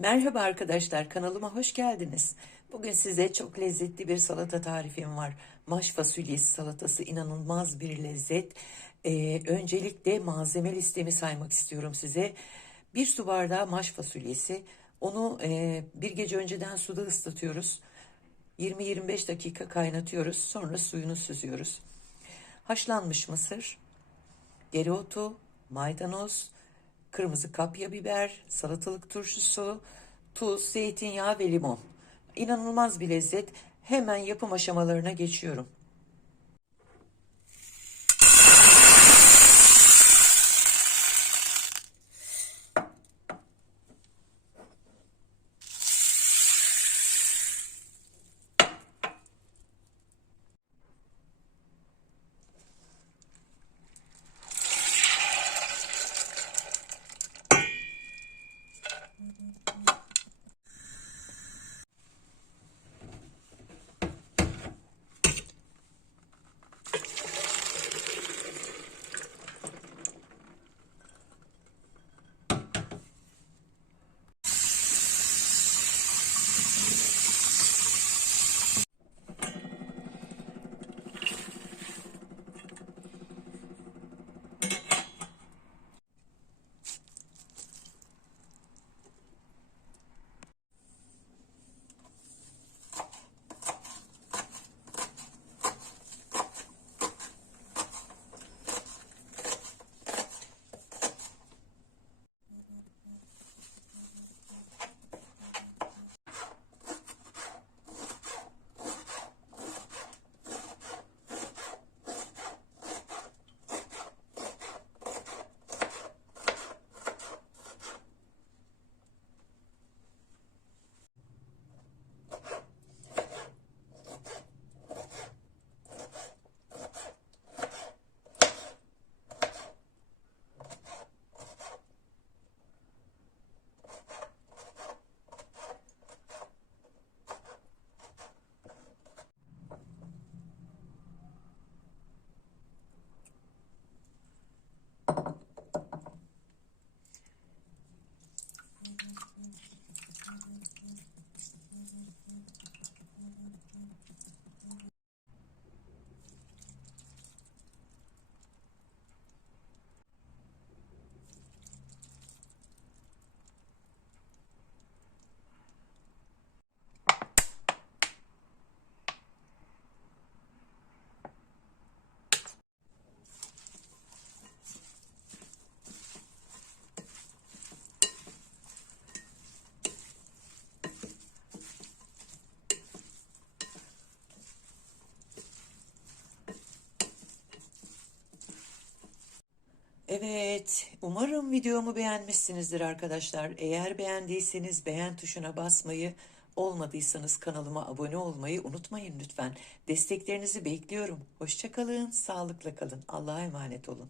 Merhaba arkadaşlar, kanalıma hoş geldiniz. Bugün size çok lezzetli bir salata tarifim var. Maş fasulyesi salatası inanılmaz bir lezzet. Ee, öncelikle malzeme listemi saymak istiyorum size. Bir su bardağı maş fasulyesi. Onu e, bir gece önceden suda ıslatıyoruz. 20-25 dakika kaynatıyoruz. Sonra suyunu süzüyoruz. Haşlanmış mısır, dereotu, maydanoz, kırmızı kapya biber, salatalık turşusu, tuz, zeytinyağı ve limon. İnanılmaz bir lezzet. Hemen yapım aşamalarına geçiyorum. Evet, umarım videomu beğenmişsinizdir arkadaşlar. Eğer beğendiyseniz beğen tuşuna basmayı, olmadıysanız kanalıma abone olmayı unutmayın lütfen. Desteklerinizi bekliyorum. Hoşça kalın, sağlıkla kalın. Allah'a emanet olun.